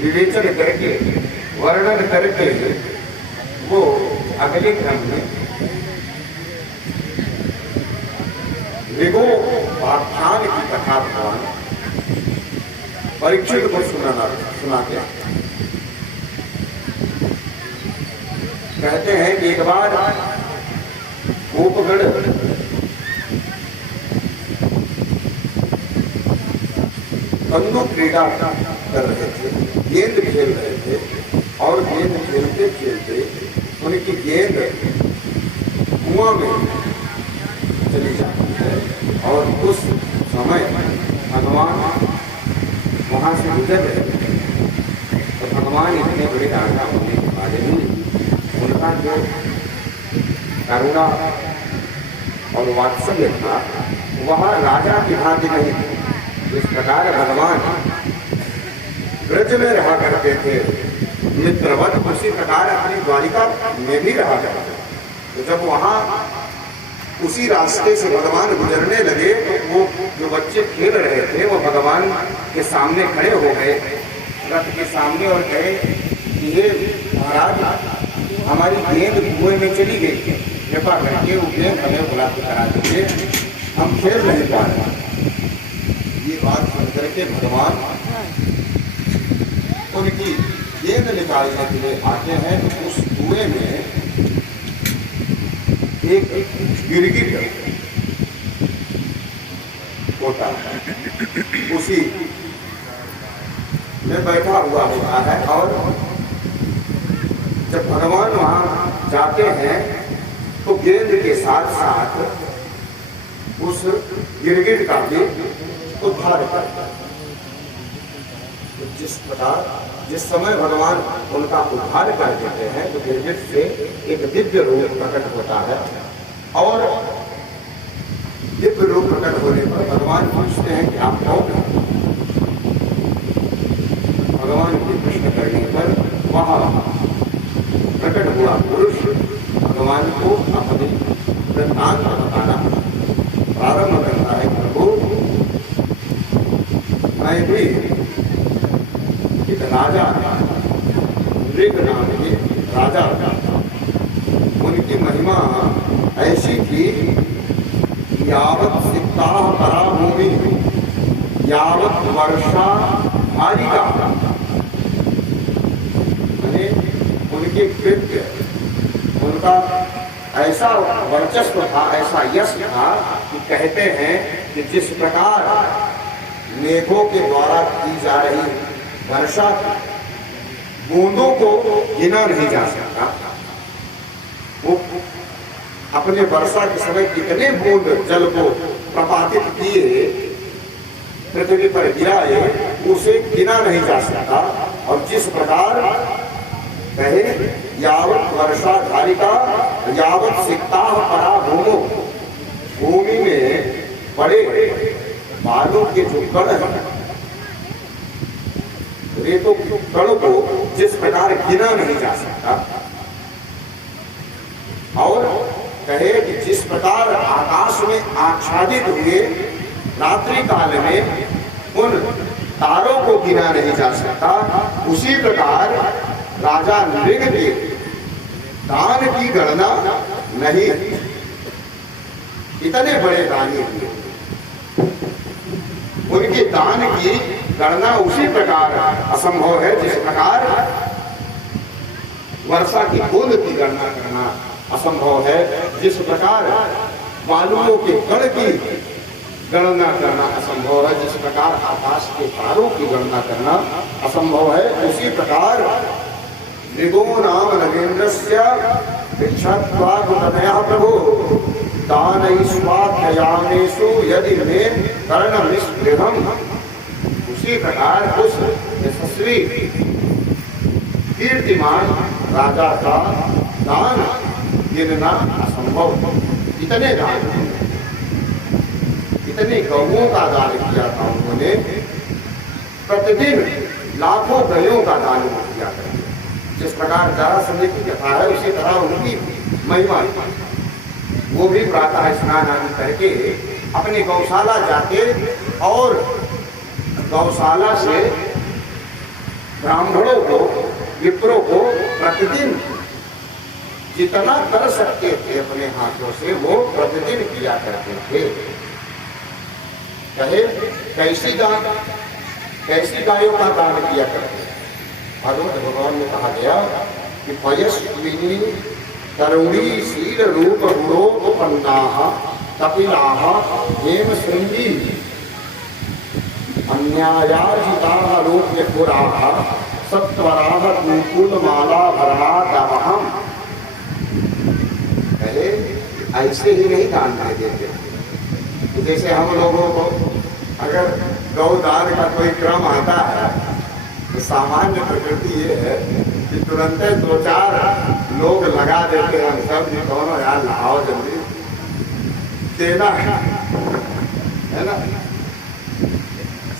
विवेचन करके वर्णन करके वो अगले क्रम में ऋगो पाख्यान की कथा भगवान परीक्षित को सुनाते हैं। कहते हैं कि एक बार गोपगण कंदू क्रीड़ा कर रहे थे, गेंद खेल रहे थे और गेंद खेलते खेलते उनकी गेंद कुआं में चली जाती है और उस समय भगवान वहां से गुजर रहे थे। तो भगवान इतने बड़े राजा होने के बाद भी उनका जो करुणा और वात्सल्य था वह राजा की भांति नहीं। इस प्रकार भगवान ब्रज में रहा करते थे मित्रवत, उसी प्रकार अपनी द्वारिका में भी रहा करते। तो जब वहां उसी रास्ते से भगवान गुजरने लगे तो वो जो बच्चे खेल रहे थे वो भगवान के सामने खड़े हो गए, रथ के सामने, और कहे कि हे महाराज, हमारी गेंद कुएं में चली गई, कृपा करके वो गेंद हमें उपलब्ध करा दीजिए, हम खेल नहीं पा रहे। ये बात सुन करके भगवान उनकी गेंद निकालने के लिए आते हैं। उस कुएं में एक गिरगिट होता है, उसी में बैठा हुआ होता है, और जब भगवान वहां जाते हैं तो गेंद के साथ साथ उस गिरगिट का भी उद्धार करता है। तो जिस समय भगवान उनका उद्धार कर देते हैं तो गिरगिट से एक दिव्य रूप प्रकट होता है, और दिव्य रूप प्रकट होने पर भगवान पूछते हैं कि आप कौन हैं। भगवान के प्रश्न करने पर वह प्रकट हुआ पुरुष भगवान को अपने वृत्तांत बताना प्रारंभ करता है। प्रभु, मैं भी एक राजा, ऋग नाम के राजा, उनकी महिमा ऐसी थी, यावत सिक्ता पराभूमि यावत वर्षा मारिका, यानी उनके कृत्य, उनका ऐसा वर्चस्व था, ऐसा यश था कि कहते हैं कि जिस प्रकार मेघों के द्वारा की जा रही वर्षा बूंदों को गिना नहीं जा सकता। वो अपने वर्षा के समय कितने बूंद जल को प्रपातित किए, पृथ्वी पर गिराए, उसे गिना नहीं जा सकता। और जिस प्रकार कहे यावत वर्षा धारिका यावत सिक्ता परा भूमो, भूमि में बड़े बालों के जो कण हैं, रेतों के कणों को जिस प्रकार गिना नहीं जा सकता, और कहे कि जिस प्रकार आकाश में आच्छादित हुए रात्रि काल में उन तारों को गिना नहीं जा सकता, उसी प्रकार राजा ऋग के दान की गणना नहीं। इतने बड़े दानी हुए, उनके दान की गणना उसी प्रकार असंभव है जिस प्रकार वर्षा की बूंद की गणना करना असंभव है, जिस प्रकार बालुओं के कण की गणना करना असंभव है, जिस प्रकार आकाश के तारों की गणना करना असंभव है, उसी प्रकार ऋगो नाम नगेन्द्रस्य भिक्षात्वागुतनयः प्रभो दानैस्वाख्यामेषु यदि मे कर्णनिष्पृहम्। उसी प्रकार उस यशस्वी कीर्तिमान राजा का दान गिनना असंभव। इतने दान, इतने गौओं का दान किया था उन्होंने, प्रतिदिन लाखों गायों का दान किया था। जिस प्रकार जरासंध की कथा है उसी तरह उनकी महिमा। वो भी प्रातः स्नान आदि करके अपनी गौशाला जाके और गौशाला से ब्राह्मणों को, विप्रों को प्रतिदिन जितना कर सकते थे अपने हाथों से वो प्रतिदिन किया करते थे। कहे कैसी गायों का दान किया करते। भागवत भगवान में कहा गया कि पयस्विनी तरुणी शील रूप गुणोपन्नाः कपिलाः हेम श्रृंगी अन्यायाजिताः रूप्य पुराः सत्वराः गोकुलमालाभरणादवहम्। कहे ऐसे ही नहीं दान दे देते। जैसे हम लोगों को अगर गौदान का कोई क्रम आता है तो सामान्य प्रकृति ये है कि तुरंत 2-4 लोग लगा देते हैं, सब जी दोनों यार नहाओ जल्दी देना है ना,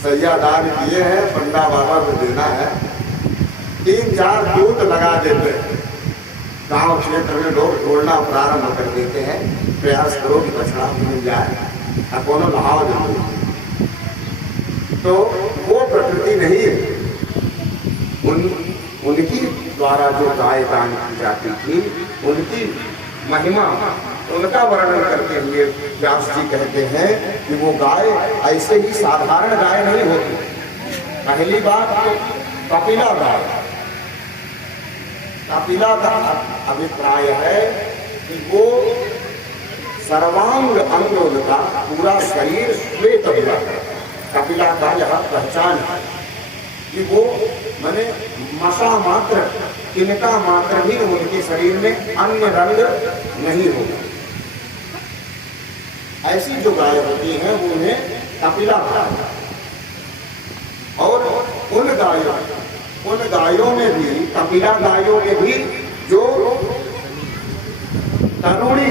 सैया दान किए हैं, पंडा बाबा को देना है, 3-4 दूत लगा देते हैं। गांव क्षेत्र में लोग ढोलना प्रारंभ कर देते हैं, प्रयास करो कि बछड़ा मिल जाए, कोनो नहाओ जल्दी। तो वो प्रकृति नहीं है। उनकी द्वारा जो गाय दान की जाती थी, उनकी महिमा, उनका वर्णन करते हुए व्यास जी कहते हैं कि वो गाय ऐसे ही साधारण गाय नहीं होती। पहली बात तो कपिला गाय, कपिला का अभिप्राय है कि वो सर्वांग अंग उनका पूरा शरीर श्वेत हुआ है। कपिला का यह पहचान है कि वो माने मसा मात्र, तिनका मात्र भी उनके शरीर में अन्य रंग नहीं होगा। ऐसी जो गाय होती हैं वो उन्हें कपिला कहते हैं। और उन गायों में भी, कपिला गायों में भी जो तरुणी,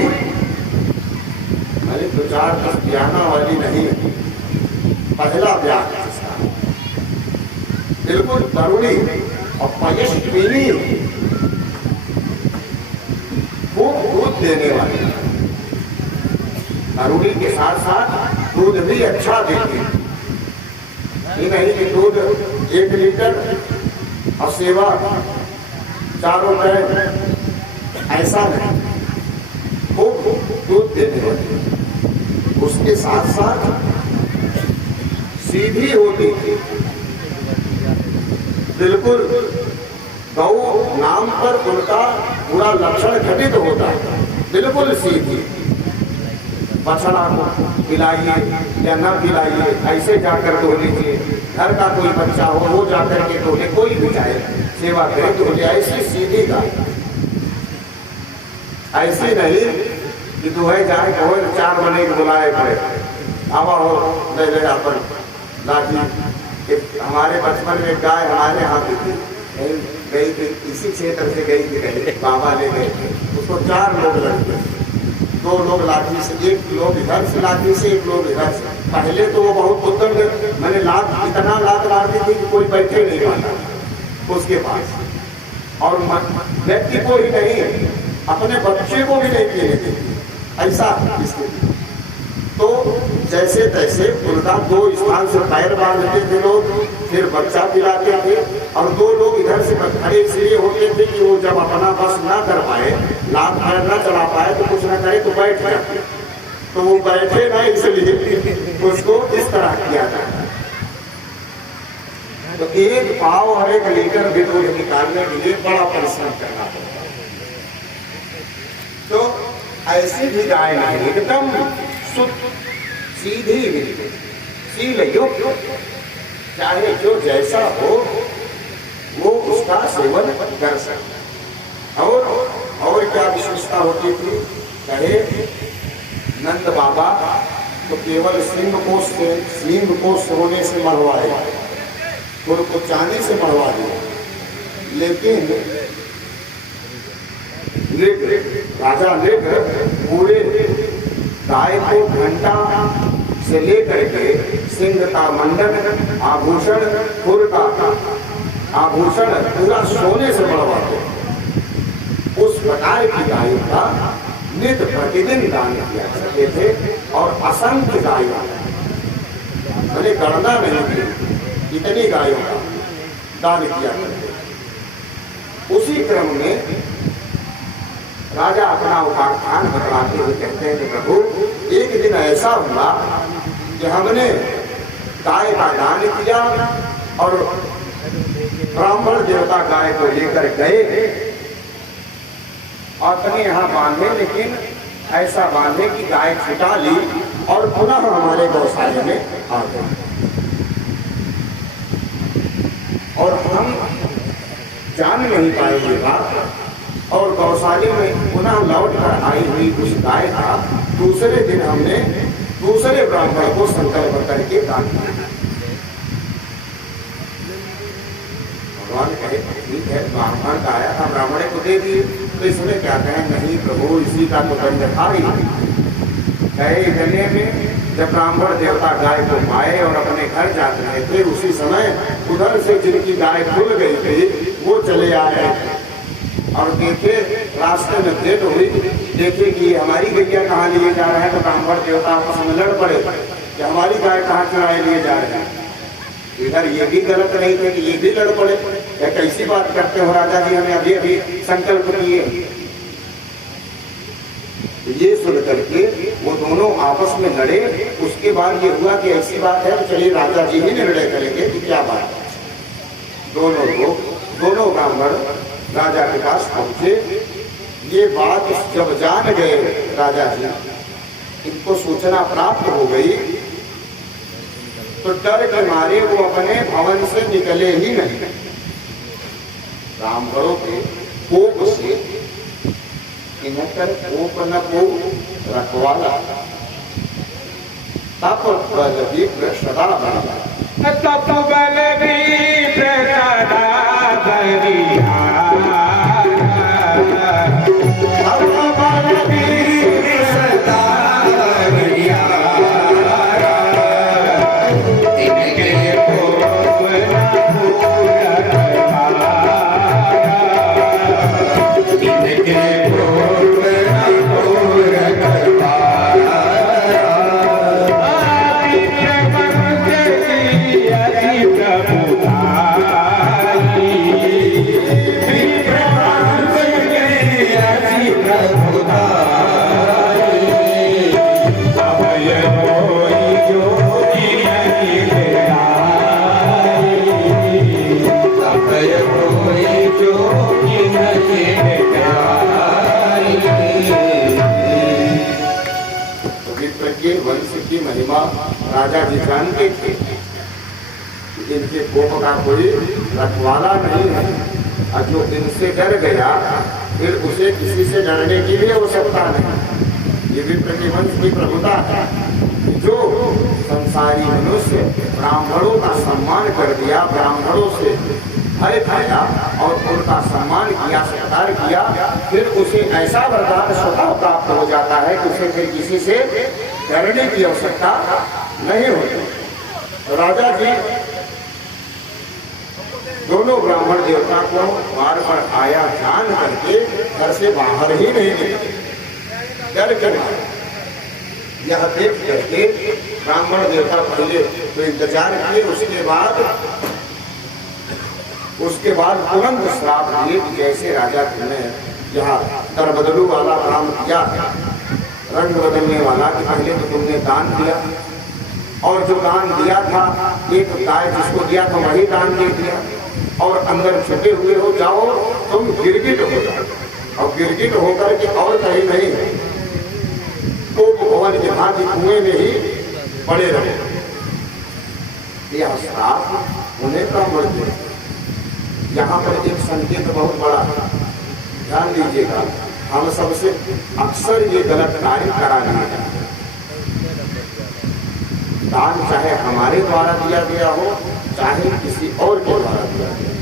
अरे 2-4 ब्याना वाली नहीं, पहला ब्याह बिल्कुल तरुणी और पयस्विनी, वो दूध देने वाली। तरुणी के साथ साथ दूध भी अच्छा देती है। ये नहीं कि दूध 1 लीटर और सेवा 4 टाइम, ऐसा नहीं, वो दूध देने वाली। उसके साथ साथ सीधी होती थी, बिल्कुल गौ नाम पर उनका पूरा लक्षण घटित होता है, बिल्कुल सीधी। बछड़ा को पिलाइए या न पिलाइए, ऐसे जाकर धो लीजिए। घर का कोई बच्चा हो वो जाकर के धो ले, कोई भी चाहे सेवा करे धो ले, ऐसी सीधी गाय। ऐसी नहीं कि दुहे जाए कहो 4 बने के बुलाए पड़े, आवा हो ले ले अपन लाठी। हमारे बचपन में गाय हमारे यहाँ भी थी, गई थी, इसी क्षेत्र से गई थी, कहीं बाबा ले गए, उसको 4 लोग लड़ते, 2 लोग लाठी से, 1 लोग इधर से लाठी से, 1 लोग इधर से। पहले तो वो बहुत उद्दंड, मैंने लात इतना लात मारती थी कि कोई बैठे नहीं पाता उसके पास, और व्यक्ति को ही नहीं अपने बच्चे को भी नहीं पीने देती, ऐसा इसके। तो जैसे तैसे उनका 2 स्थान से पैर बांधते थे लोग, फिर बच्चा पिलाते थे, और 2 लोग इधर से खड़े इसलिए होते थे कि वो जब अपना बस ना कर पाए, लात पैर ना चला पाए तो कुछ ना करे तो बैठ जाते, तो वो बैठे ना, इसलिए उसको इस तरह किया जाता है। तो 1 पाव और 1 लीटर भी दूध निकालने के लिए बड़ा परिश्रम करना पड़ता है। तो ऐसी भी गाय नहीं, एकदम शुद्ध सीधी बिल्कुल शील युक्त, चाहे जो जैसा हो वो उसका सेवन कर सकता। और क्या विशेषता होती थी? कहे नंद बाबा तो केवल सिंह को सोने से मरवाए, उनको चांदी से मरवा दिया, लेकिन राजा नृग पूरे गाय को घंटा से लेकर के सिंह का मंडन, आभूषण, खुर का आभूषण पूरा सोने से मरवाते। उस प्रकार की गायों का नित्य प्रतिदिन दान किया करते थे, और असंख्य गायों, मैंने गणना नहीं की इतनी गायों का दान किया करते थे। उसी क्रम में राजा अपना उपाख्यान बतलाते हुए कहते हैं कि प्रभु एक दिन ऐसा हुआ कि हमने गाय का दान किया और ब्राह्मण देवता गाय को लेकर गए और अपने यहाँ बांधे, लेकिन ऐसा बांधे कि गाय छुटा ली और पुनः हमारे गौशाले में आ गए और हम जान नहीं पाए ये बात और गौशाले में पुनः लौट कर आई हुई उस गाय का दूसरे दिन हमने दूसरे ब्राह्मण को संकल्प करके दान किया। भगवान कहे ठीक है, ब्राह्मण का आया था, ब्राह्मण को दे दिए, तो इसमें क्या कहें? नहीं प्रभु, इसी का तो दंड था ही। गले में जब ब्राह्मण देवता गाय को पाए और अपने घर जाते रहे थे, उसी समय उधर से जिनकी गाय खुल गई थी वो चले आए और देखे, रास्ते में भेंट हुई, देखे कि हमारी गैया कहाँ लिए जा रहे हैं, तो ब्राह्मण देवता आपस में लड़ पड़े कि हमारी गाय कहाँ चराए लिए जा रहे हैं। इधर ये भी गलत नहीं थे कि ये भी लड़ पड़े, या कैसी बात करते हो राजा जी, हमें अभी अभी संकल्प किए। ये सुन करके वो दोनों आपस में लड़े। उसके बाद ये हुआ कि ऐसी बात है तो चलिए राजा जी ही निर्णय करेंगे कि क्या बात है। दोनों लोग, दोनों ब्राह्मण राजा के पास पहुंचे। ये बात जब जान गए राजा जी, इनको सूचना प्राप्त हो गई, तो डर के मारे वो अपने भवन से निकले ही नहीं। ब्राह्मणों के कोप से इनकर कोप न को रखवाला, तप बल विप्र सदा बलिया, तप बल विप्र सदा बलिया, तप बल विप्र सदा बलिया, इनके कोप न पूरा इनके कोप न पूरा वंश की महिमा राजा जी जानते थे। इनके कोप का कोई रखवाला नहीं है, और जो इनसे डर गया फिर उसे किसी से डरने की भी आवश्यकता नहीं। ये भी प्रतिवंश की प्रभुता है। जो संसारी मनुष्य ब्राह्मणों का सम्मान कर दिया, ब्राह्मणों से भय खाया और उनका सम्मान किया, सत्कार किया, फिर उसे ऐसा वरदान स्वतः प्राप्त हो जाता है कि उसे फिर किसी से डरने की आवश्यकता नहीं होती। तो राजा जी दोनों ब्राह्मण देवता को बार बार आया जान करके घर से बाहर ही नहीं निकले, डर के मारे। यह देख करके ब्राह्मण देवता पहले तो इंतजार किए, उसके बाद तुरंत श्राप दिए कि जैसे राजा तुमने यहाँ दर बदलू वाला काम किया, रंग बदलने वाला, कि पहले तो तुमने दान दिया और जो दान दिया था एक गाय जिसको दिया था वही दान दे दिया और अंदर छुपे हुए हो, जाओ तुम गिरगिट हो जाओ और गिरगिट होकर के और कहीं नहीं है, तो भवन के भांति कुएं में ही पड़े रहे। यह श्राप उन्हें ब्राह्मण दिया। यहाँ पर एक संकेत बहुत बड़ा ध्यान दीजिएगा, हम सबसे अक्सर ये गलत कार्य करा रहे हैं। दान चाहे हमारे द्वारा दिया गया हो, चाहे किसी और के द्वारा दिया गया,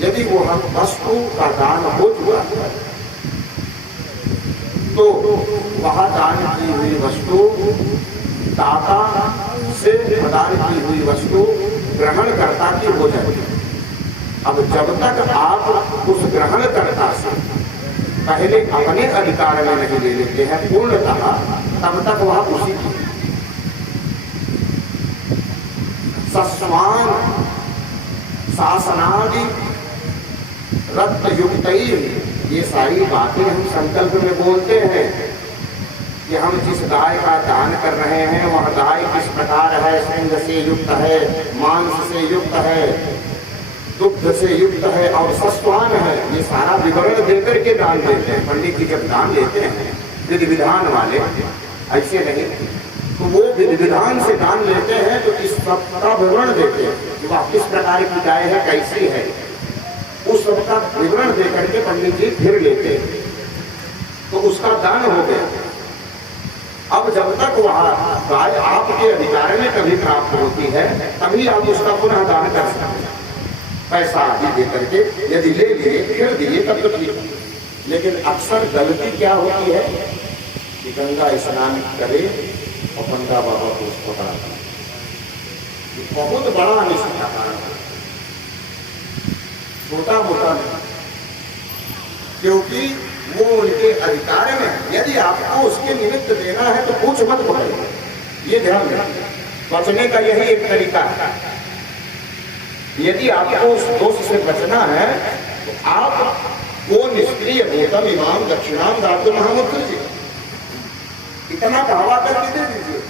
यदि वो हम वस्तु का दान हो चुका है तो वह दान की हुई वस्तु, दाता से प्रदान की हुई वस्तु ग्रहणकर्ता की हो जाती है। अब जब तक आप उस ग्रहणकर्ता से पहले अपने अधिकार में नहीं ले लेते हैं पूर्णतः, तब तक वह उसी की सस्मान शासनादि रत्न युक्त, ये सारी बातें हम संकल्प में बोलते हैं कि हम जिस गाय का दान कर रहे हैं वह गाय किस प्रकार है, सिंह से युक्त है, मांस से युक्त है, दुग्ध से युक्त है और सस्वान है, ये सारा विवरण देकर के दान देते हैं। पंडित जी जब दान लेते हैं विधि विधान वाले, ऐसे नहीं, तो वो विधि विधान से दान लेते हैं तो इस सबका विवरण देते हैं कि वह किस प्रकार की गाय है, कैसी है, उस सबका विवरण देकर के पंडित जी फिर लेते हैं, तो उसका दान हो गया। अब जब तक वह गाय आपके अधिकार में कभी प्राप्त होती है तभी आप उसका पुनः दान कर सकते हैं, पैसा आदि दे करके। यदि ले लिए फिर दिए तब तो ठीक है, लेकिन अक्सर गलती क्या होती है कि गंगा स्नान करे और गंगा बाबा को उसको दान, बहुत बड़ा अनिष्ट का कारण है, छोटा मोटा नहीं, क्योंकि वो उनके अधिकार में है। यदि आपको उसके निमित्त देना है तो कुछ मत पकड़ो, ये ध्यान रखिए। बचने का यही एक तरीका है। यदि आपको उस दोष से बचना है तो आप वो निष्क्रिय भूतम इमाम दक्षिणाम दातु महामुद्र जी, इतना दावा करके दे दीजिए।